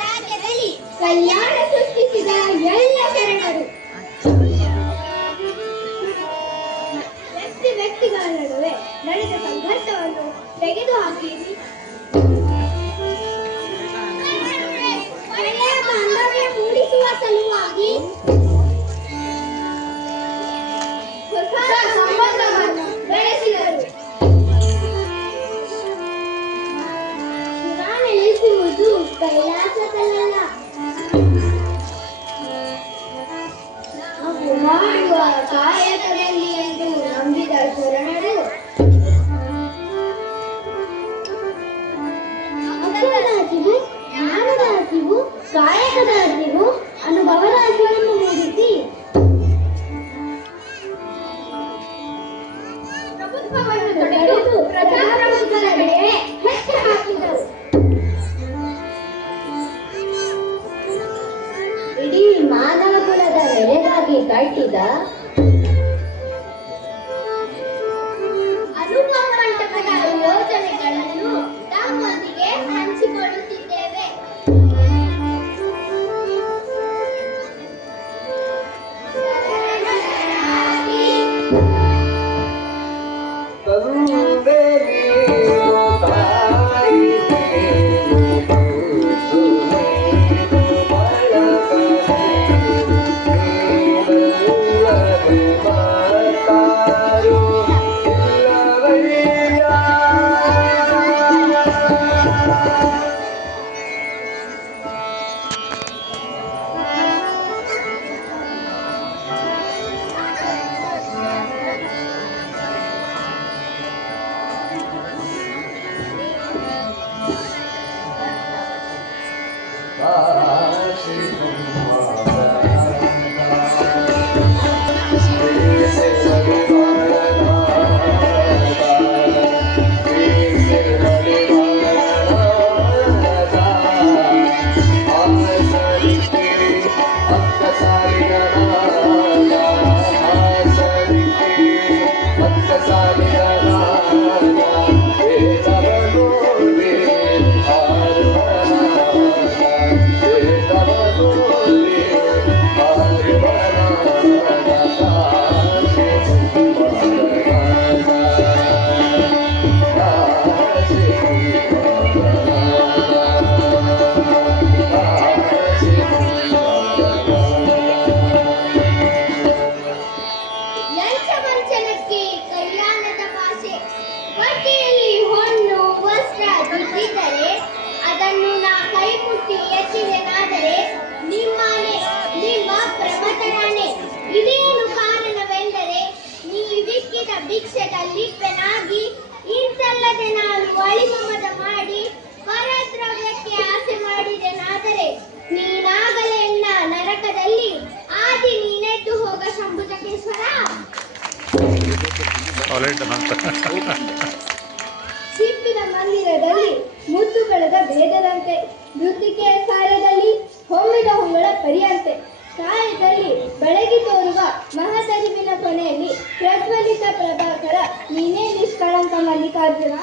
ರಾಜ್ಯದಲ್ಲಿ ಕಲ್ಯಾಣ ಸೃಷ್ಟಿಸಿದ ಎಲ್ಲ ಶರಣರು. ವ್ಯಕ್ತಿಗಳ ನಡುವೆ ನಡೆದ ಸಂಘರ್ಷವನ್ನು ತೆಗೆದುಹಾಕಿ ಒಳ್ಳೆಯ ಬಾಂಧವ್ಯ ಮೂಡಿಸುವ ಸಲುವಾಗಿ ಹೊಸ ಸಂಬಂಧವನ್ನು ಬೆಳೆಸಿದರು. ಶಿವ ನೆಲೆಸುವುದು ಕೈಲಾಸದಲ್ಲ, ನಾವು ಮಾಡುವ ಕಾಯಕದಲ್ಲಿ ಎಂದು ನಂಬಿದ ಶರಣರು ಅಕ್ಷರದ ಹಸಿವು, ಜ್ಞಾನದ ಹಸಿವು, ಕಾಯಕದ ಹಸಿವು, ಅನುಭವದ ಹಸಿವನ್ನು ಮೂಡಿಸಿ ಪ್ರಭುತ್ವವನ್ನು ತೊಡೆದು ಪ್ರಜಾಪ್ರಭುತ್ವದೆಡೆ ಹೆಜ್ಜೆ ಹಾಕಿದರು. ಇಡೀ ಮಾನವ ಕುಲದ ನೆಲೆಗಾಗಿ ಕಟ್ಟಿದ ಅನುಭವ ಮಂಟಪದ ಯೋಜನೆಗಳನ್ನು ತಮ್ಮೊಂದಿಗೆ ಹಂಚಿಕೊಳ್ಳುತ್ತಿದ್ದೇವೆ. ಅದನ್ನು ನಾ ಕೈ ಮುಟ್ಟಿ ಎತ್ತಿದೆನಾದರೆ ನಿಮ್ಮ ಪ್ರಮಥನಾಣೆ. ಇದೇನು ಕಾರಣವೆಂದರೆ ನೀವಿಕ್ಕಿದ ಭಿಕ್ಷೆದಲ್ಲಿಪ್ಪೆನಾಗಿ ಇಂತಲ್ಲದೆ ನಾನು ಅಳಿಮಮದ ಮಾಡಿ ಪರದ್ರವ್ಯಕ್ಕೆ ಆಸೆ ಮಾಡಿದೆನಾದರೆ ನೀನಾಗಲೇ ನರಕದಲ್ಲಿ ಆದಿ ನೀನೆದ್ದು ಹೋಗ ಶಂಭುಜಕೇಶ್ವರ. ಸಿಪ್ಪಿದ ಮಂದಿರದಲ್ಲಿ ಮುದ್ದು ಕಳೆದ ಭೇದದಂತೆ, ಮೃತ್ತಿಕೆಯ ಕಾರ್ಯದಲ್ಲಿ ಹೊಮ್ಮಿದ ಹೊಂಗಳ ಪರಿಯಂತೆ, ಕಾರ್ಯದಲ್ಲಿ ಬೆಳಗಿ ತೋರುವ ಮಹತರಿವಿನ ಕೊನೆಯಲ್ಲಿ ಪ್ರಜ್ವಲಿತ ಪ್ರಭಾಕರ ನೀನೇ ನಿಷ್ಕಳಂಕ ಮಲ್ಲಿಕಾರ್ಜುನ.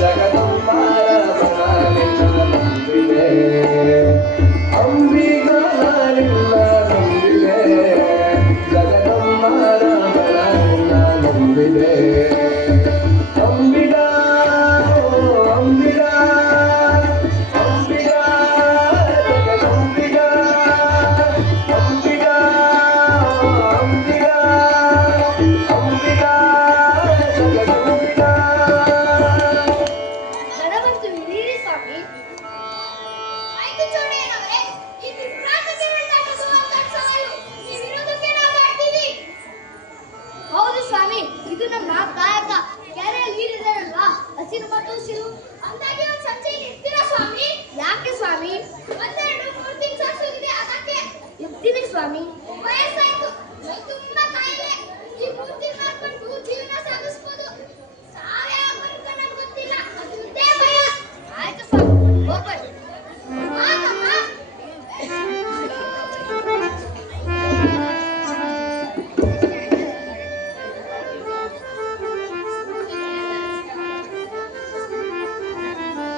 जगदम्बा ಬಿಸಿಲು ಅಂದಾಗೆ ಒಂದು ಸಂಚೆಯಲ್ಲಿ ಇರ್ತೀರಾ ಸ್ವಾಮಿ? ಯಾಕೆ ಸ್ವಾಮಿ? ಒಂದೆರಡು ಮೂರು ತಿಂಗಳು ಸಾಕಾಗಿದೆ ಅದಕ್ಕೆ. ಇರ್ತೀನಿ ಸ್ವಾಮಿ. ವಯಸ್ಸಾಯ್ತು, ಮೈ ತುಂಬಾ ಕಾಯಿಲೆ. ಈ 3 ತಿಂಗಳು ಮಾಡ್ಕೊಂಡು ಜೀವನ ಸಾಗಿಸ್ಬೋದು. ಸಾವೇ ಆಗ್ಬೇಕು ನನಗೆ ಗೊತ್ತಿಲ್ಲ, ಅದುದೇ ಭಯ. ಆಯ್ತು ಸ್ವಾಮಿ, ಹೋಗ್ಬರ್ರಿ. ಆತಮ್ಮ.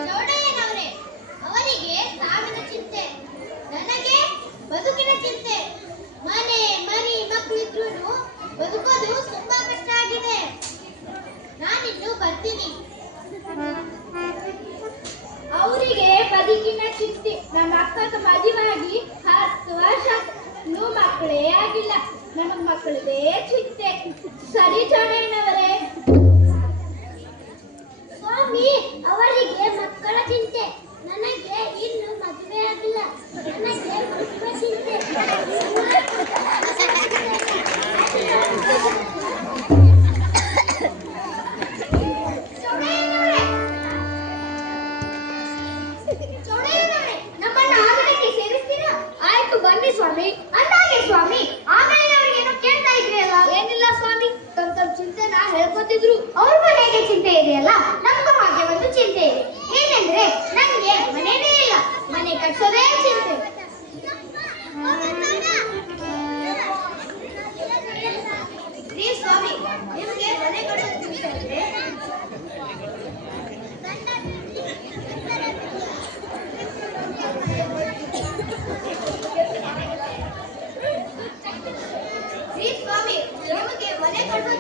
ಚೌಡಯ್ಯನವರೇ, ಅವರಿಗೆ ಸಾವಿನ ಚಿಂತೆ, ನನಗೆ ಬದುಕಿನ ಚಿಂತೆ. ಮನೆ ಮರಿ ಮಕ್ಕಳಿದ್ರು ಬದುಕೋದು ತುಂಬಾ ಕಷ್ಟ ಆಗಿದೆ. ನಾನಿನ್ನು ಬರ್ತೀನಿ. ಅವರಿಗೆ ಬದುಕಿನ ಚಿಂತೆ. ನಮ್ಮ ಅಕ್ಕನ ಮದುವಾಗಿ 10 ವರ್ಷ ಇನ್ನೂ ಮಕ್ಕಳೇ ಆಗಿಲ್ಲ. ನನಗೆ ಮಕ್ಕಳದೇ ಚಿಂತೆ. ಸರಿ ಚೌಡಯ್ಯನವರೇ. ಸ್ವಾಮಿ, ಅವರಿಗೆ ಮಕ್ಕಳ ಚಿಂತೆ, ನನಗೆ ಇನ್ನು ಮದುವೆ ಆಗಿಲ್ಲ. ನನಗೆ ಮಕ್ಕಳ ಚಿಂತೆ. ಚೌಡಯ್ಯನವರೇ, ನಮ್ಮನ್ನ ಆಟಕ್ಕೆ ಸೇರಿಸ್ತೀರಾ? ಆಯ್ತು, ಬನ್ನಿ ಸ್ವಾಮಿ. ಅಂದಾಗೆ ಸ್ವಾಮಿ, ಆಮೇಲೆ ಏನೋ ಕೇಳ್ತಾ ಇದ್ರಿ ಅಲ್ಲ? ಏನಿಲ್ಲ ಸ್ವಾಮಿ, ತಮ್ಮ ಚಿಂತೆನ ಹೇಳ್ಕೊತಿದ್ರು. ಅವ್ರಿಗೂ ಹೇಗೆ ಚಿಂತೆ ಇದೆಯಲ್ಲ, ನಮಗೂ ಹಾಗೆ ಒಂದು ಚಿಂತೆ ಇದೆ. ಏನೆಂದ್ರೆ ನನಗೆ ಮನೆನೇ ಇಲ್ಲ, ಮನೆ ಕಟ್ಸೋದೇ ಚಿಂತೆ. ರೀ ಸ್ವಾಮಿ, ನಿಮ್ಗೆ ಮನೆ ಕಟ್ಟೋದು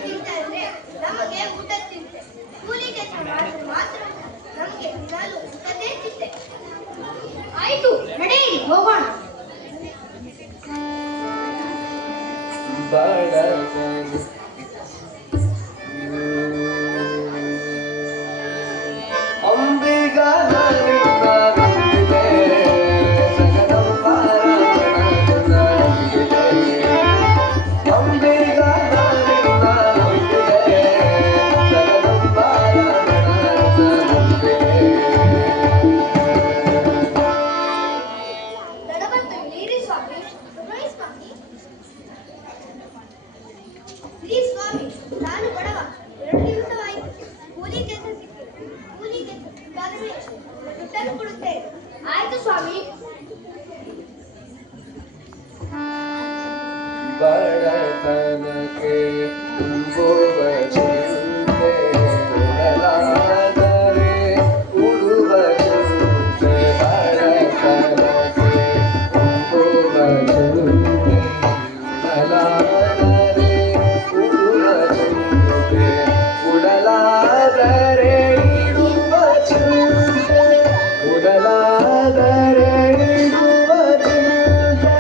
ಚಿಂತೆ ಅಂದ್ರೆ ನಮಗೆ ಊಟದ ಚಿಂತೆ. ಕೂಲಿ ಕೆಲಸ ಮಾಡಿದ್ರೆ ಮಾತ್ರ ನಮಗೆ ದಿನಾಲು ಊಟದೇ ಚಿಂತೆ. ಆಯ್ತು, ನಡೆಯಿರಿ, ಹೋಗೋಣ. ನಾನು ಬಡವ, 2 ದಿವಸವಾಯಿತು. ಕೂಲಿ ಕೆಲಸ ಸಿಕ್ಕಿದೆ. ಕೂಲಿ ಕೆಲಸ ಸಿಕ್ಕಾದರೆ ದುಡ್ಡನ್ನು ಕೊಡುತ್ತೇನೆ. ಆಯ್ತು ಸ್ವಾಮಿ. ಬಡತನಕ್ಕೆ ತುಂಬುವ ಚಿಂತೆ ಉಡಲಾದರೆ ಉಡುವ ಚಿಂತೆ. ಬಡತನಕ್ಕೆ ತುಂಬುವ ಚಿಂತೆ ಉಡಲಾದರೆ ಉಡುವ ಚಿಂತೆ. ಉಡಲಾದರೆ ಇಡುವ ಚಿಂತೆ. ಉಡಲಾದರೆ ಇಡುವ ಚಿಂತೆ.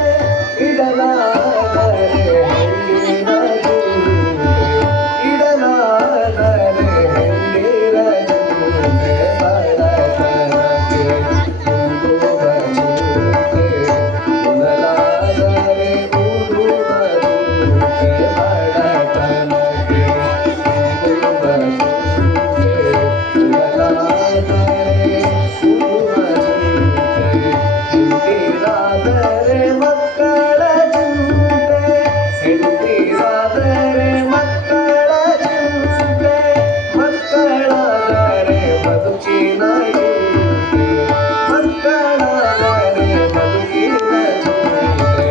ಇಡಲಾದರೆ ಹೆಣ್ಣಿನ ಚಿಂತೆ. ಇಡಲಾದರೆ ಹೆಣ್ಣಿನ ಚಿಂತೆ. ಬಡತನಕ್ಕೆ ತುಂಬುವ ಚಿಂತೆ ಉಡಲಾದರೆ ಉಡುವ ಚಿಂತೆ. ಬಡತನಕ್ಕೆ ತುಂಬುವ ಚಿಂತೆ ಉಡಲಾದರೆ ಉಡುವ ಚಿಂತೆ. ಹೆಂಡಿರಾದರೆ ಮಕ್ಕಳ ಚಿಂತೆ. ಹೆಂಡಿರಾದರೆ ಮಕ್ಕಳ ಚಿಂತೆ. ಮಕ್ಕಳಾದರೆ ಬದುಕಿನ ಚಿಂತೆ. ಮಕ್ಕಳಾದರೆ ಬದುಕಿನ ಚಿಂತೆ.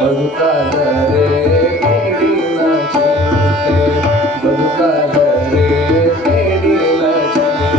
ಬದುಕಾದರೆ ಕೇಡಿನ ಚಿಂತೆ. ಬದುಕಾದರೆ ಕೇಡಿನ ಚಿಂತೆ.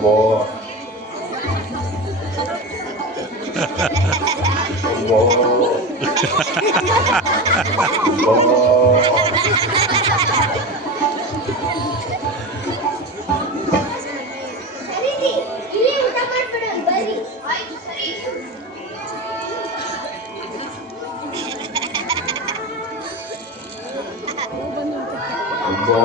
ಅಬ್ಬೋ ಅಬ್ಬೋ ಸರಿದಿ, ಇಲ್ಲಿ ಊಟ ಮಾಡ್ಬಿಡೋಣ ಬರ್ರಿ. ಆಯ್ತು ಸರಿ. ಅಬ್ಬೋ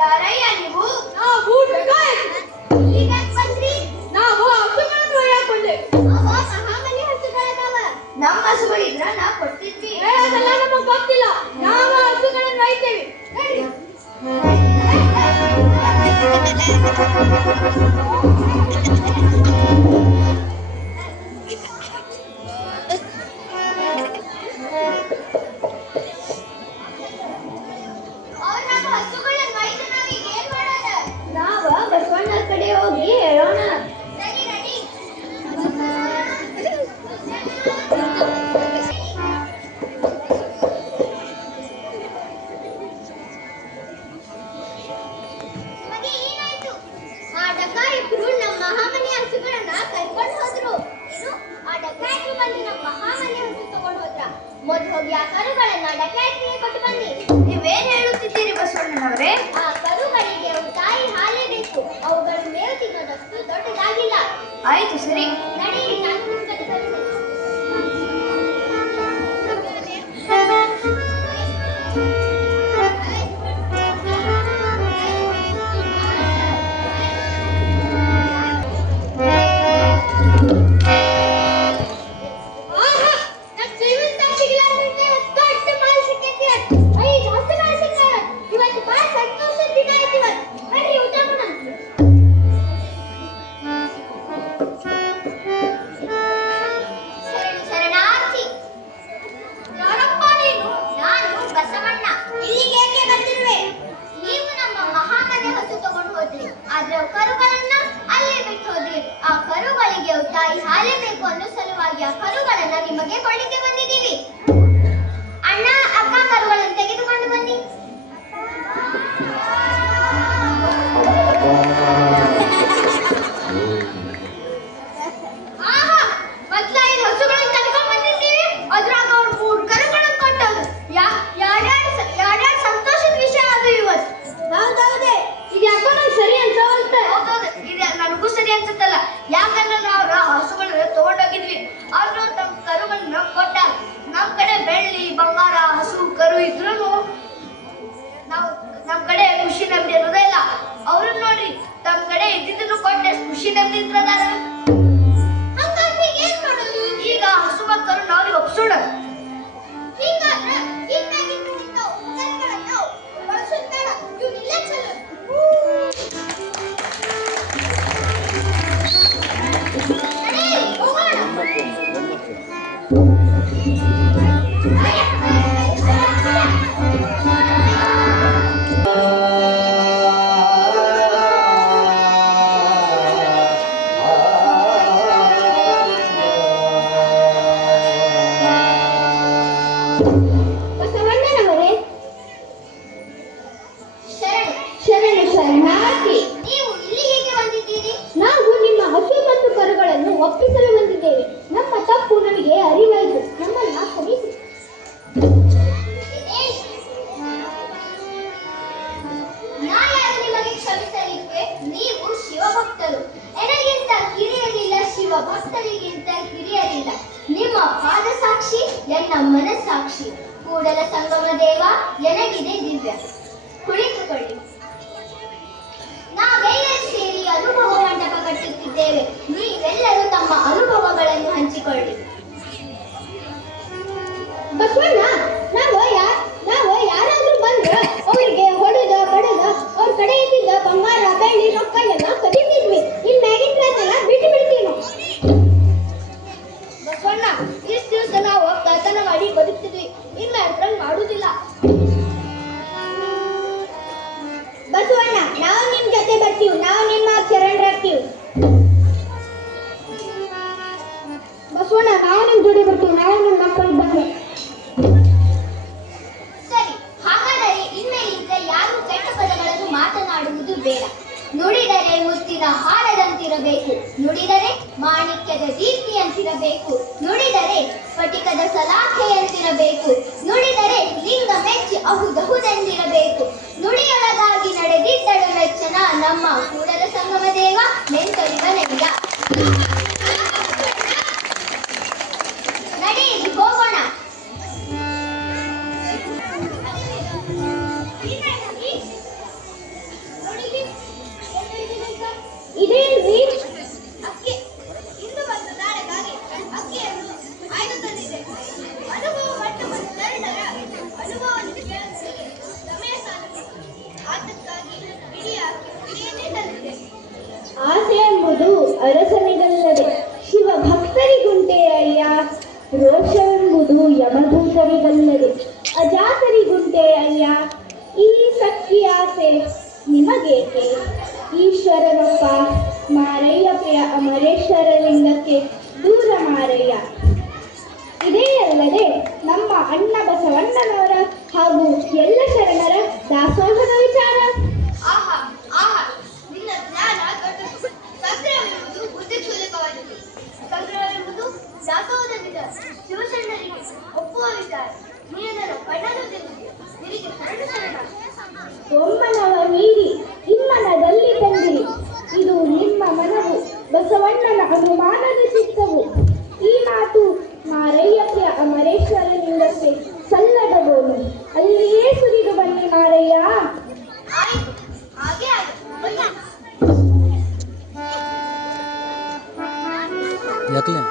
ಯಾರಯ್ಯ ನೀವು? ನಾವು ಇಲ್ಲಿಗೆ ಯಾಕ್ ಬಂದ್ರಿ? ನಾವು ಹಸುಗಳನ್ನು ಒಯ್ಯಾಕೊಂಡೆ. ಮಹಾಬಲಿ ಹಸುಗಳದಾವ. ನಮ್ಮ ಹಸುಗಳಿದ್ರ ನಾ ಕೊಡ್ತಿದ್ವಿ. ಅದೆಲ್ಲ ನಮಗ್ ಗೊತ್ತಿಲ್ಲ. ನಾವು ಹಸುಗಳನ್ನು ಒಯ್ತೇವೆ. ನಡ್ರಿ. ಅವ್ರ್ ನಮ್ಮ ಹಸುಗಳನ್ನ ಒಯ್ದು ನಾವೀಗ ಏನ್ ಮಾಡೋದು? ನಾವ ಬಸವಣ್ಣರ ಕಡೆ ಹೋಗಿ ಹೇಳೋಣ. ಸರಿ ನಡಿ. ನಿಮಗೆ ಏನಾಯ್ತು? ಆ ಡಕಾಯಿತರು ನಮ್ಮ ಮಹಾಮನಿ ಹಸುಗಳನ್ನ ಕರ್ಕೊಂಡು ಹೋದ್ರು. ಏನು? ಆ ಡಕಾಯಿತರು ಬಂದು ನಮ್ಮ ಮಹಾಮನಿ ಹಸು ತಗೊಂಡು ಹೋದ್ರ? ಮೊದ್ಲು ಹೋಗಿ ಆ ಕರುಗಳನ್ನ ಡಕಾಯಿತರಿಗೆ ಕೊಟ್ಟು ಬನ್ನಿ. ನೀವೇನ್ ಹೇಳುತ್ತಿದ್ದೀರಿ ಬಸವಣ್ಣನವರೇ? ಆ ಕರುಗಳಿಗೆ ತಾಯಿ ಹಾಲೇ ಬೇಕು. ಅವುಗಳು ಮೇವು ತಿನ್ನೋದಷ್ಟು ದೊಡ್ಡದಾಗಿಲ್ಲ. ಆಯ್ತು ಸರಿ. ನಡೀರಿ, ನಾನು ನಿಮ್ ಕಡೆ ಬರ್ತೀನಿ. ಶರಣಾರ್ಥಿ. ಯಾರಪ್ಪ ನೀನು? ನಾನು ಬಸವಣ್ಣ. ಇಲ್ಲಿಗೇಕೆ ಬಂದಿರುವೆ? ನೀವು ನಮ್ಮ ಮಹಾಮನೆ ಹಸು ತಗೊಂಡು ಹೋದ್ರಿ, ಆದ್ರೆ ಅವು ಕರುಗಳನ್ನ ಅಲ್ಲೇ ಬಿಟ್ಟು ಹೋದ್ರಿ. ಆ ಕರುಗಳಿಗೆ ಅವು ತಾಯಿ ಹಾಲೇ ಬೇಕು ಅನ್ನೋ ಸಲುವಾಗಿ ಆ ಕರುಗಳನ್ನ ನಿಮಗೆ ಕೊಳ್ಳಿಕ್ಕೆ ಬಂದಿದ್ದೀವಿ. ಅಣ್ಣ, ಅಕ್ಕ, ಕರುಗಳನ್ನು ತೆಗೆದುಕೊಂಡು ಬನ್ನಿ. ಆಹಾ, ಮೊದ್ಲೈದು ಹಸುಗಳನ್ನು ತಡ್ಕೊಂಡ್ ಬಂದಿದ್ದೀವಿ. ಅದ್ರಾಗ ಅವ್ರು 3 ಕರುಗಳನ್ನು ಕೊಟ್ಟವ್ರು. ಯಾರ್ಯಾರು ಸಂತೋಷದ ವಿಷಯ ಅದು ಇವತ್ತು. ಹೌದೌದೇ, ಇದು ಯಾಕೋ ನಂಗೆ ಸರಿ ಅನ್ಸವಲ್ತೆ. ಹೌದೌದು, ಇದು ನನಗೂ ಸರಿ ಅನ್ಸುತ್ತಲ್ಲ. ಯಾಕಂದ್ರೆ ನಾವು ಹಸುಗಳನ್ನ ತಗೊಂಡೋಗಿದ್ವಿ. ಅವ್ರು ತಮ್ಮ ಕರುಗಳನ್ನ ಕೊಟ್ಟಾರ. ನಮ್ ಕಡೆ ಬೆಳ್ಳಿ, ಬಂಗಾರ, ಹಸು, ಕರು ಇದ್ರು ನಾವು ನಮ್ ಕಡೆ ಖುಷಿ ನಮ್ದು ಇರೋದೇ ಇಲ್ಲ. ಅವ್ರನ್ನ ನೋಡ್ರಿ, ತಮ್ಮ ಕಡೆ ಇದ್ದಿದ್ದನ್ನು ಕೊಟ್ಟು ಖುಷಿ ನಮ್ದು ಇದ್ರದಾರ. ಹಂಗಾಗಿ ಏನ್ ಮಾಡೋದು? ಈಗ ಹಸು ಮಕ್ಕಳು ನಾವು ಒಪ್ಸೋಣ. ಹೀಗಾದ್ರೆ ಇನ್ನಾಗಿದ್ದು ನಾವು ಕರುಗಳನ್ನ ಬಳಸೋದ್ ಬೇಡ. ಇವ್ನಿಲ್ಲೇ ಚಲೋ. ನಡಿ, ಹೋಗೋಣ. ಬಸವಣ್ಣನವರೇ, ಶರಣು. ಶರಣು ಶರಣಾರ್ಥಿ. ನೀವು ಇಲ್ಲಿ ಹೇಗೆ ಬಂದಿದ್ದೀರಿ? ನಾವು ನಿಮ್ಮ ಹಸು ಮತ್ತು ಕರುಗಳನ್ನು ಒಪ್ಪಿಸಲು ಬಂದಿದ್ದೇವೆ. ನಮ್ಮ ತಪ್ಪು ನಮಗೆ ಅರಿವಾಯಿತು. ನಮ್ಮನ್ನ ಕ್ಷಮಿಸಿ. ನಾ ಯಾರು ನಿಮಗೆ ಕ್ಷಮಿಸಲಿಕ್ಕೆ? ನೀವು ಶಿವಭಕ್ತರು. ನನಗಿಂತ ಕಿರಿಯರಿಲ್ಲ, ಶಿವಭಕ್ತರಿಗಿಂತ ಹಿರಿಯರಿಲ್ಲ. ನಿಮ್ಮ ಪಾದ ಸಾಕ್ಷಿ, ಎನ್ನ ಮನಸ್ಸಾಕ್ಷಿ. ಕೂಡಲ ಸಂಗಮ ದೇವ, ಎನಗಿದೆ ದಿವ್ಯ. ಕುಳಿತುಕೊಳ್ಳಿ. ನಾವೆಲ್ಲರೂ ಸೇರಿ ಅನುಭವ ಮಂಟಪ ಕಟ್ಟುತ್ತಿದ್ದೇವೆ. ನೀವೆಲ್ಲರೂ ತಮ್ಮ ಅನುಭವಗಳನ್ನು ಹಂಚಿಕೊಳ್ಳಿ. ಬಸವಣ್ಣ, ನಾವು ಯಾರಾದ್ರೂ ಬಂದ್ರೆ ಅವರಿಗೆ ಹೊಡೆದ ಬಡದ ಅವ್ರ ಕಡೆ ಇದ್ದಿದ್ದ ಬಂಗಾರ, ಬೆಳ್ಳಿ, ರೊಕ್ಕ ಎಲ್ಲ ಕದೀತಿದ್ವಿ. ಇನ್ ಮ್ಯಾಗಿನ ಪ್ರಯತ್ನ ಬಿಟ್ಟು ಬಿಡ್ತೀವಿ ನಾವು. ಬಸವಣ್ಣ, ಇಷ್ಟು ದಿವಸ ನಾವು ಕಳ್ತನ ಮಾಡಿ ಬದುಕ್ತಿದ್ವಿ. ಇನ್ನು ಅದ್ರಂಗ್ ಮಾಡುವುದಿಲ್ಲ. ಬಸವಣ್ಣ, ನಾವು ನಿಮ್ಗೆ ಜೊತೆ ಬರ್ತೀವಿ, ನಾವು ನಿಮ್ಮ ಶರಣರಾಗ್ತೀವಿ. ಬಸವಣ್ಣ, ನಾವು ನಿಮ್ಮ ಜೋಡಿ ಬರ್ತೀವಿ, ನಾವು ನಿಮ್ಮ ಮಕ್ಕಳು ಬಂದು. ಸರಿ, ಹಾಗಾದರೆ ಇನ್ಮೇಲಿಂದ ಯಾರು ಕೆಟ್ಟ ಪದಗಳನ್ನು ಮಾತನಾಡುವುದು ಬೇಡ. ನುಡಿದರೆ ಮುತ್ತಿನ ಹಾರದಂತಿರಬೇಕು, ನುಡಿದರೆ ಮಾಣಿಕ್ಯದ ದೀಪ್ತಿಯಂತಿರಬೇಕು, ನುಡಿದರೆ ಸ್ಫಟಿಕದ ಸಲಾಖೆಯಂತಿರಬೇಕು, ನುಡಿದರೆ ಲಿಂಗ ಮೆಚ್ಚಿ ಅಹುದಹುದೆಂದಿರಬೇಕು. ನುಡಿಯೊಳಗಾಗಿ ನಡೆದಿದ್ದಳು ಮೆಚ್ಚನ ನಮ್ಮ ಕೂಡಲ ಸಂಗಮ ದೇವ ನೆಂತೊಲಿವನೆಲ್ಲ. ನಡೆಯಿರಿ, ಹೋಗೋಣ. ಇದೇನ್ರಿ? ಅಕ್ಕಿ ಇಂದು ಮತ್ತು ನಾಳೆಗಾಗಿ ಅಕ್ಕಿಯನ್ನು ಆಯ್ದು ತಂದಿದೆ. ಅನುಭವ ಮಟ್ಟವನ್ನು ತರುಣರ ಅನುಭವವನ್ನು ಕೇಳುತ್ತದೆ. ಸಮಯ ಸಾಲದು, ಆತಕ್ಕಾಗಿ ಇಡೀ ಅಕ್ಕಿಯನ್ನೇ ತಂದಿದೆ. ಆಸೆ ಎಂಬುದು ಅರಸನಿಗಲ್ಲದೆ ಶಿವ ಭಕ್ತರಿಗುಂಟೆ ಅಯ್ಯ. ರೋಷವೆಂಬುದು ಯಮದೂತರಿಗಲ್ಲದೆ ಅಜಾತರಿಗುಂಟೆ ಅಯ್ಯ. ಈ ಸಖಿ ಆಸೆ ನಿಮಗೇಕೆ? ಈಶ್ವರನೊಪ್ಪ ಮಾರಯ್ಯ ಪ್ರಿಯ ಅಮರೇಶ್ವರ ಲಿಂಗಕ್ಕೆ ದೂರ ಮಾರಯ್ಯ. ಇದೇ ಅಲ್ಲದೆ ನಮ್ಮ ಅಣ್ಣ ಬಸವಣ್ಣನವರ ಹಾಗೂ ಎಲ್ಲ ಶರಣರ ದಾಸೋಹದ ವಿಚಾರ. ಆಹಾ ಆಹಾ, ನಿನ್ನ ಜ್ಞಾನ ದೊಡ್ಡದು. ಸಂಗ್ರಹವೆಂಬುದು ಬುದ್ಧಿಕ್ಷುಲಕವಾದದ್ದು. ಸಂಗ್ರಹವೆಂಬುದು ದಾಸೋಹದ ವಿಚಾರ, ಶಿವಶರಣರಿಗೆ ಒಪ್ಪುವ ವಿಚಾರ. ನೀನನ್ನು ಕಣ್ಣನ್ನು ತೆಗೆದಿದೆ, ನಿನಗೆ ಶರಣ ಶರಣ. ಒಮ್ಮನವ ಮೀರಿ ಇಮ್ಮನದಲ್ಲಿ ತಂದಿರಿ, ಇದು ನಿಮ್ಮ ಮನವು ಬಸವಣ್ಣನ ಅನುಮಾನದ ಚಿತ್ತವು. ಈ ಮಾತು ಮಾರಯ್ಯ ಪ್ರಿಯ ಅಮರೇಶ್ವರ ಲಿಂಗಕ್ಕೆ ಸಲ್ಲದ ಗೋಲು. ಅಲ್ಲಿಯೇ ಸುರಿದು ಬನ್ನಿ ಮಾರಯ್ಯ. ಆಯ್ತು, ಹಾಗೆ ಆಯ್ತು, ಬನ್ನಿ. ಯಾಕಲೆ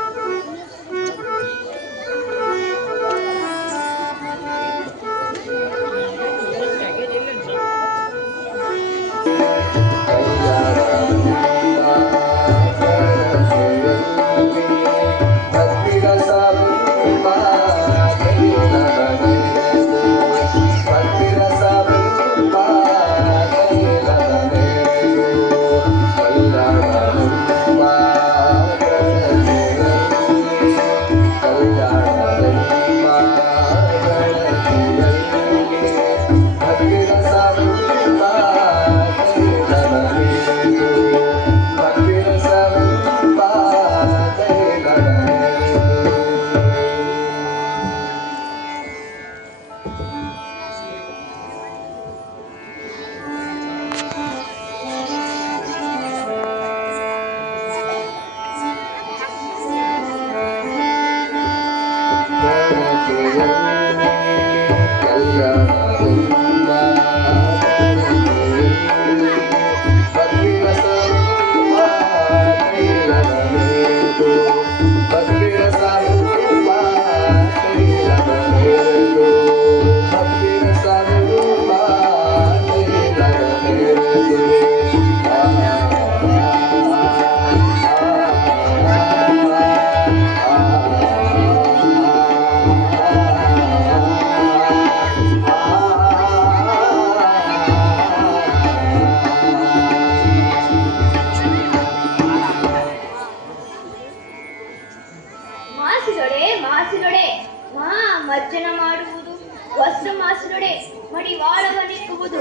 ಮಜ್ಜನ ಮಾಡುವುದು, ವಸ್ತ್ರ ಮಾಸಿನೊಡೆ ಮಡಿವಾಳವನಿಕ್ಕುವುದು.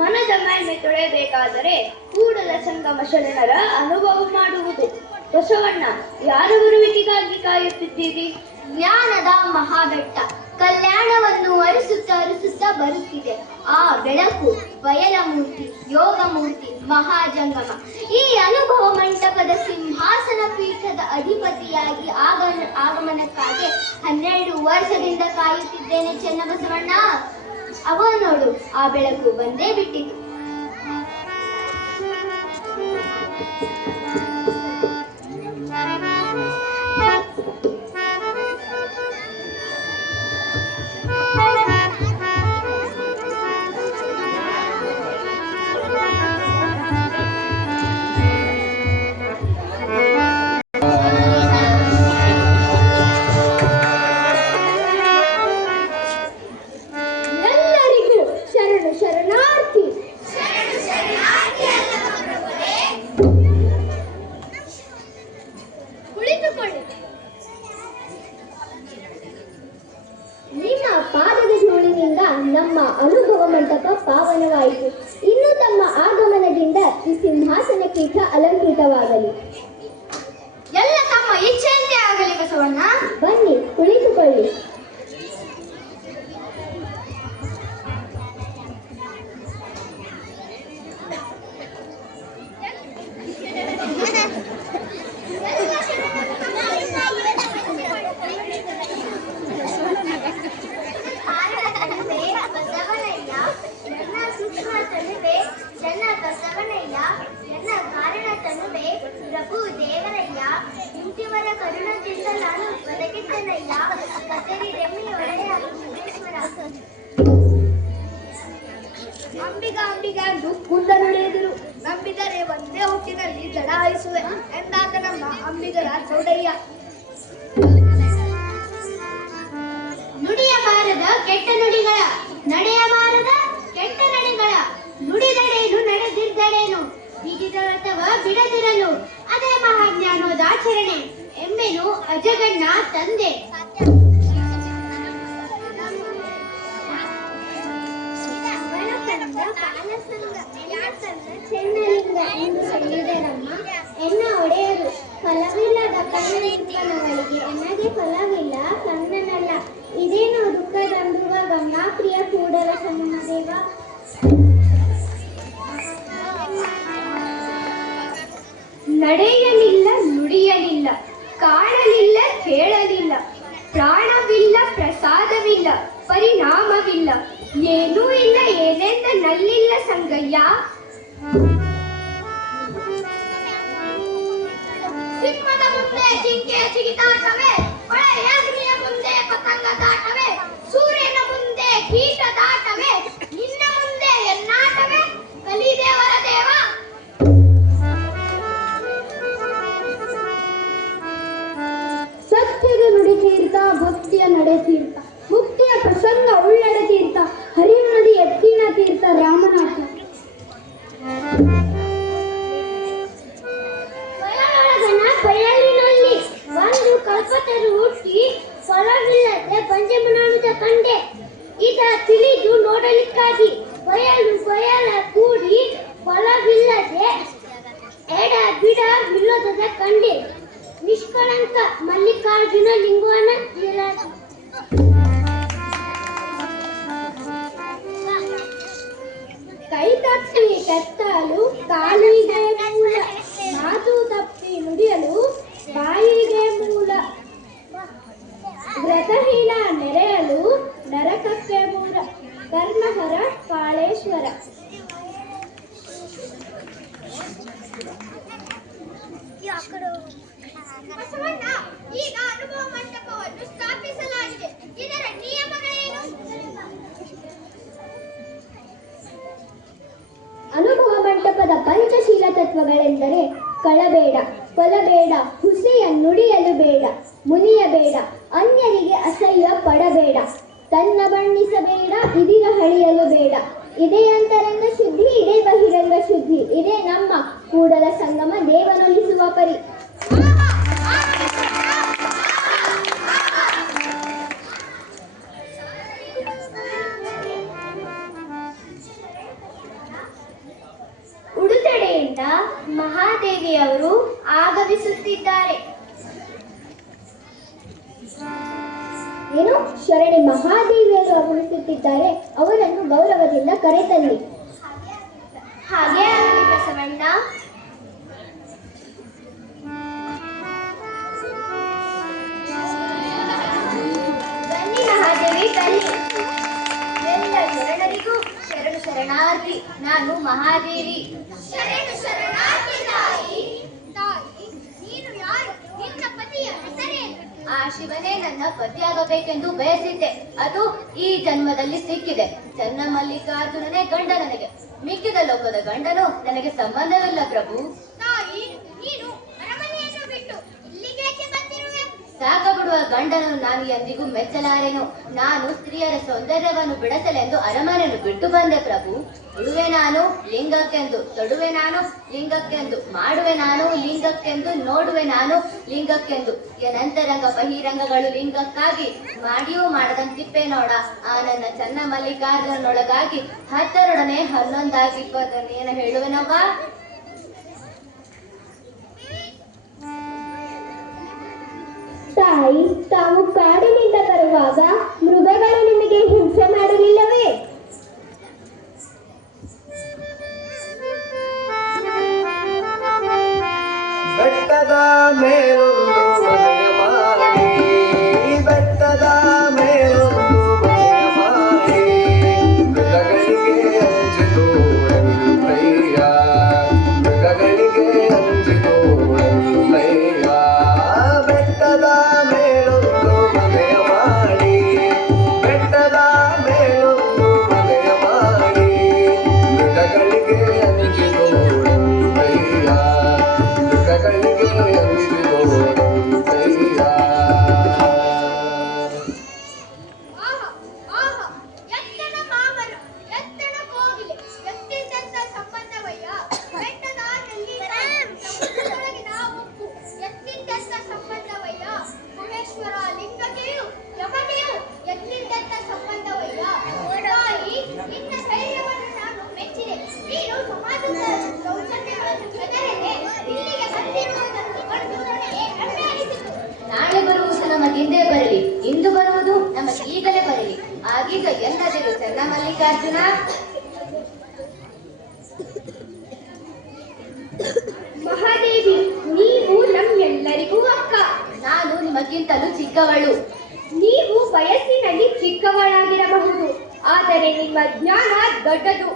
ಮನದ ಮೈಮೆ ತೊಳೆಯಬೇಕಾದರೆ ಕೂಡಲ ಸಂಗಮ ಶರಣರ ಅನುಭವ ಮಾಡುವುದು. ಬಸವಣ್ಣ, ಯಾರ ಬರುವಿಕೆಗಾಗಿ ಕಾಯುತ್ತಿದ್ದೀರಿ? ಜ್ಞಾನದ ಮಹಾಬೆಟ್ಟ ಕಲ್ಯಾಣವನ್ನು ಅರಿಸುತ್ತಾ ಬರುತ್ತಿದೆ. ಆ ಬೆಳಕು ಬಯಲಮೂರ್ತಿ, ಯೋಗಮೂರ್ತಿ, ಮಹಾಜಂಗಮ. ಈ ಅನುಭವ ಮಂಟಪದ ಸಿಂಹಾಸನ ಪೀಠದ ಅಧಿಪತಿಯಾಗಿ ಆಗಮನಕ್ಕಾಗಿ 12 ವರ್ಷದಿಂದ ಕಾಯುತ್ತಿದ್ದೇನೆ ಚೆನ್ನಬಸವಣ್ಣ. ಅವ ನೋಡು, ಆ ಬೆಳಕು ಬಂದೇ ಬಿಟ್ಟಿತು. ಎಲ್ಲರಿಗೂ ಶರಣು ಶರಣಾರ್ಥಿ. ಶರಣಾರ್ಥಿ ಆಗಮನವಾಯಿತು. ಇನ್ನು ತಮ್ಮ ಆಗಮನದಿಂದ ಈ ಸಿಂಹಾಸನ ಪೀಠ ಅಲಂಕೃತವಾಗಲಿ. ಎಲ್ಲ ತಮ್ಮ ಇಚ್ಛೆಯಂತೆ ಆಗಲಿ ಬಸವಣ್ಣ. ಬನ್ನಿ, ಕುಳಿತುಕೊಳ್ಳಿ. ಪ್ರಭು ದೇವರಯ್ಯ, ಇಂತಿವರ ಕರುಣದಿಂದ ನಾನು ಬದುಕಿದ್ದನಯ್ಯ, ಕತ್ತರಿ ರೆಮ್ಮಿ ಒಡೆಯ ಸಿದ್ದೇಶ್ವರ. ಅಂಬಿಗ ಎಂದು ಕುಂದನುಳಿದರು. ನಂಬಿದರೆ ಒಂದೇ ಹುಟ್ಟಿನಲ್ಲಿ ಜಡಾಯಿಸುವೆ ಎಂದಾತ ನಮ್ಮ ಅಂಬಿಗರ ಚೌಡಯ್ಯ. ನುಡಿಯಬಾರದ ಕೆಟ್ಟ ನುಡಿಗಳ, ನಡೆಯಬಾರದ ಕೆಟ್ಟ ನಡೆಗಳ, ನುಡಿದಡೇನು ನಡೆದಿದ್ದಡೇನು, ಬಿಗಿದವರ್ತವ ಬಿಡದಿರಲು, ಅದೇ ಮಹಾಜ್ಞಾನೋದಾಚರಣೆ ಎಂಬೆನು ಅಜಗಣ್ಣ ತಂದೆ. ಚೆನ್ನಲಿಂಗ ಎಂದು ಹೇಳಿದರಮ್ಮ ಎನ್ನ ಒಡೆಯರು. ಫಲವಿಲ್ಲದ ಕಣ್ಣನಿಂಪನವಳಿಗೆ ಎನ್ನದೇ ಫಲವಿಲ್ಲ ಕಣ್ಣನಲ್ಲ. ಇದೇನು ದುಃಖದಂದುವ ಗಂಗಾಪ್ರಿಯ ಕೂಡಲ ಸಂಗಮದೇವ. ನಡೆಯಲಿಲ್ಲ, ನುಡಿಯಲಿಲ್ಲ, ಕಾಣಲಿಲ್ಲ, ಕೇಳಲಿಲ್ಲ, ಪ್ರಾಣವಿಲ್ಲ, ಪ್ರಸಾದವಿಲ್ಲ, ಪರಿಣಾಮವಿಲ್ಲ, ಏನೂ ಇಲ್ಲ, ಏನೆಂದ ನಲ್ಲಿಲ್ಲ ಸಂಗಯ್ಯ. ಸಿಂಹದ ಮುಂದೆ ಜಿಂಕೆ ಜಿಗಿದಾಟವೇ, ಹೊಳೆಯ ಅಗ್ನಿಯ ಮುಂದೆ ಪತಂಗ ದಾಟವೇ, ಸೂರ್ಯನ ಮುಂದೆ ಕೀಟ ದಾಟವೇ, ನಿನ್ನ ಮುಂದೆ ಎನ್ನಾಟವೇ, ಕಲಿದೇವರ ದೇವ. ಸತ್ಯದ ನುಡಿ ತೀರ್ಥ, ಭಕ್ತಿಯ ನಡೆ ತೀರ್ಥ, ಮುಕ್ತಿಯ ಪ್ರಸಂಗ ಉಳ್ಳಡೆ ತೀರ್ಥ, ಹರಿವು ನದಿ ಎತ್ತಿನ ತೀರ್ಥ ರಾಮನಾಥ. ಬಯಲೊಳಗನ ಬಯಲಿನಲ್ಲಿ ಒಂದು ಕಲ್ಪತರು ಹುಟ್ಟಿ ಫಲವಿಲ್ಲದೆ ಪಂಚಮನಾನುತ ಕಂಡೆ. ಇದ ತಿಳಿದು ನೋಡಲಿಕ್ಕಾಗಿ ಬಯಲ ಕೂಡಿ ಫಲವಿಲ್ಲದೆ ಎಡ ಬಿಡ ವಿರೋಧದ ಕಂಡೆ. ನಿಷ್ಕಳಂಕ ಮಲ್ಲಿಕಾರ್ಜುನ ಲಿಂಗವನ ಕೈ ತಪ್ಪಿ ಕೆತ್ತಲು ಕಾಲಿಗೆ ಮೂಲ, ಮಾತು ತಪ್ಪಿ ನುಡಿಯಲು ಬಾಯಿಗೆ ಮೂಲ, ವ್ರತಹೀನ ನೆರೆಯಲು ನರಕಕ್ಕೆ ಮೂಲ, ಕರ್ಮಹರ ಕಾಳೇಶ್ವರ. ಬಸವಣ್ಣ, ಈಗ ಅನುಭವ ಮಂಟಪವನ್ನು ಸ್ಥಾಪಿಸಲಾಗಿದೆ. ಇದರ ನಿಯಮಗಳೇನು? ಅನುಭವ ಮಂಟಪದ ಪಂಚಶೀಲ ತತ್ವಗಳೆಂದರೆ ಕಳಬೇಡ, ಕೊಲಬೇಡ, ಹುಸಿಯ ನುಡಿಯಲು ಬೇಡ, ಮುನಿಯಬೇಡ, ಅನ್ಯರಿಗೆ ಅಸಹ್ಯ ಪಡಬೇಡ, ತನ್ನ ಬಣ್ಣಿಸಬೇಡ, ಇದಿರ ಹಳಿಯಲು ಬೇಡ. ಇದೇ ಅಂತರಂಗ ಶುದ್ಧಿ, ಇದೇ ಬಹಿರಂಗ ಶುದ್ಧಿ, ಇದೇ ನಮ್ಮ ಕೂಡಲ ಸಂಗಮ ದೇವನೊಲಿಸುವ ಪರಿ. ಉಡುತಡೆಯಿಂದ ಮಹಾದೇವಿಯವರು ಆಗಮಿಸುತ್ತಿದ್ದಾರೆ. ಏನು, ಶರಣಿ ಮಹಾದೇವಿಯರು ಆಗಮಿಸುತ್ತಿದ್ದಾರೆ. ಅವರನ್ನು ಗೌರವದಿಂದ ಕರೆತನ್ನಿ. ಹಾಗೆ ಆಗಲಿ ಬಸವಣ್ಣ. ಬನ್ನಿ ಮಹಾದೇವಿ, ಬನ್ನಿ. ಎಲ್ಲ ಶರಣರಿಗೂ ಶರಣು ಶರಣಾರ್ಥಿ. ನಾನು ಮಹಾದೇವಿ. ಶರಣು ಶರಣಾರ್ಥಿ ತಾಯಿ. ತಾಯಿ, ನೀನು ಯಾರು? ನಿನ್ನ ಪತಿಯ ಹೆಸರೇನು? ಆ ಶಿವನೇ ನನ್ನ ಪತಿಯಾಗಬೇಕೆಂದು ಬಯಸಿದ್ದೆ. ಅದು ಈ ಜನ್ಮದಲ್ಲಿ ಸಿಕ್ಕಿದೆ. ಚನ್ನ ಮಲ್ಲಿಕಾರ್ಜುನನೇ ಗಂಡ ನನಗೆ. ಮಿಕ್ಕಿದ ಲೋಕದ ಗಂಡನು ನನಗೆ ಸಂಬಂಧವಿಲ್ಲ ಪ್ರಭು. ತಾಯಿ, ನೀನು ಅರಮನೆಯನ್ನು ಬಿಟ್ಟು ಇಲ್ಲಿಗೇಕೆ ಬಂದಿರುವೆ? ಸಾಕ ಬಿಡುವ ಗಂಡನನ್ನು ನಾನು ಎಂದಿಗೂ ಮೆಚ್ಚಲಾರೆನು. ನಾನು ಸ್ತ್ರೀಯರ ಸೌಂದರ್ಯವನ್ನು ಬಿಡಿಸಲೆಂದು ಅರಮನೆಯನ್ನು ಬಿಟ್ಟು ಬಂದೆ ಪ್ರಭು. ಉಡುವೆ ನಾನು ಲಿಂಗಕ್ಕೆಂದು, ತೊಡುವೆ ನಾನು ಲಿಂಗಕ್ಕೆಂದು, ಮಾಡುವೆ ನಾನು ಲಿಂಗಕ್ಕೆಂದು, ನೋಡುವೆ ನಾನು ಲಿಂಗಕ್ಕೆಂದು. ಏನಂತರಂಗ ಬಹಿರಂಗಗಳು ಲಿಂಗಕ್ಕಾಗಿ, ಮಾಡಿಯೂ ಮಾಡದಂತಿಪ್ಪೆ ನೋಡ. ಆ ನನ್ನ ಚನ್ನ ಮಲ್ಲಿಕಾರ್ಜುನನೊಳಗಾಗಿ 10ರೊಡನೆ 11 ಹೇಳುವೆನವ್ವ. ತಾಯಿ, ತಾವು ಕಾಡಿನಿಂದ ಬರುವಾಗ ಮೃಗಗಳು ನಿಮಗೆ ಹಿಂಸೆ ಮಾಡಲಿಲ್ಲವೇ? ಬೆಟ್ಟದ ಮೇಲೊಂದು ಮನೆಯ ಮಾಡಿ, ಬೆಟ್ಟದ ಮೇಲೊಂದು ಮನೆಯ ಮಾಡಿ, ಮೃಗಗಳಿಗೆ ಅಂಜಿತು ರಂಗಯ್ಯ, ಮೃಗಗಳಿಗೆ ಅಂಜಿತು ರಂಗಯ್ಯ. ಬೆಟ್ಟದ ಮೇಲೊಂದು ಮನೆಯ ಮಾಡಿ, ಬೆಟ್ಟದ ಮೇಲೊಂದು ಮನೆಯ ಮಾಡಿ, ಮೃಗಗಳಿಗೆ ಅಂಜಿತು ರಂಗಯ್ಯ, ಮೃಗಗಳಿಗೆ ಅಂಜಿತು ರಂಗಯ್ಯ. ಆಹಾ ಆಹಾ ಎತ್ತನ ಮಾಮರ ಎತ್ತನ ಕೋಗಿಲೆ ಎತ್ತಿದ್ದಂತ ಸಂಬಂಧವಯ್ಯ. ಬೆಟ್ಟದ ನೆಲ್ಲಿನ ಸಮುದ್ರದೊಳಗಿನ ಉಪ್ಪು ಎತ್ತಿದ್ದಂತ ಸಂಬಂಧವಯ್ಯ. ಮಹೇಶ್ವರ ಲಿಂಗಕೆಯು ಯಮನೆಯು ಎತ್ತಿದ್ದಂತ ಸಂಬಂಧವಯ್ಯ. ತಾಯಿ, ನಿನ್ನ ಧೈರ್ಯವನ್ನು ನಾನು ಮೆಚ್ಚಿದೆ. ನೀನು ಸಮಾಜದ ಸೌಜನ್ಯಗಳನ್ನು ಬೆದರದೆ ಇಲ್ಲಿಗೆ ಬಂದಿರುವುದನ್ನು ಕಂಡು ನನಗೆ ಹೆಮ್ಮೆ ಅನಿಸಿತು. ನಾಳೆ ಬರುವುದು ನಮಗಿಂದೇ ಬರಲಿ, ಇಂದು ಬರುವುದು ನಮಗೆ ಈಗಲೇ ಬರಲಿ. ಆಗೀಗ ಎಲ್ಲದಿರು ಚನ್ನ ಮಲ್ಲಿಕಾರ್ಜುನ. ಮಹಾದೇವಿ, ನೀವು ನಮ್ಮೆಲ್ಲರಿಗೂ ಅಕ್ಕ. ನಾನು ನಿಮಗಿಂತಲೂ ಚಿಕ್ಕವಳು. ನೀವು ವಯಸ್ಸಿನಲ್ಲಿ ಚಿಕ್ಕವಳಾಗಿರಬಹುದು, ಆದರೆ ನಿಮ್ಮ ಜ್ಞಾನ ದೊಡ್ಡದು.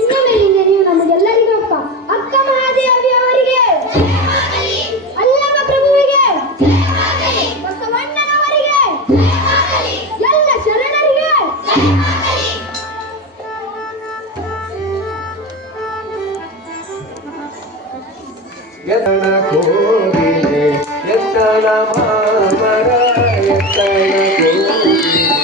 ಇನ್ನೊಮ್ಮೆಯಿಂದ ನೀವು ನಮಗೆಲ್ಲರಿಗೂ ಅಕ್ಕ. ಅಕ್ಕ ಮಹಾದೇವಿ ಅವರಿಗೆ, ಅಲ್ಲಮ ಪ್ರಭುವಿಗೆ, ಬಸವಣ್ಣನವರಿಗೆ, ಎಲ್ಲ ಶರಣರಿಗೆ. ಎತ್ತನ ಕೋಗಿಲೆ ಎತ್ತನ ಮಾಮರ ಎತ್ತನ ಕೋಗಿಲೆ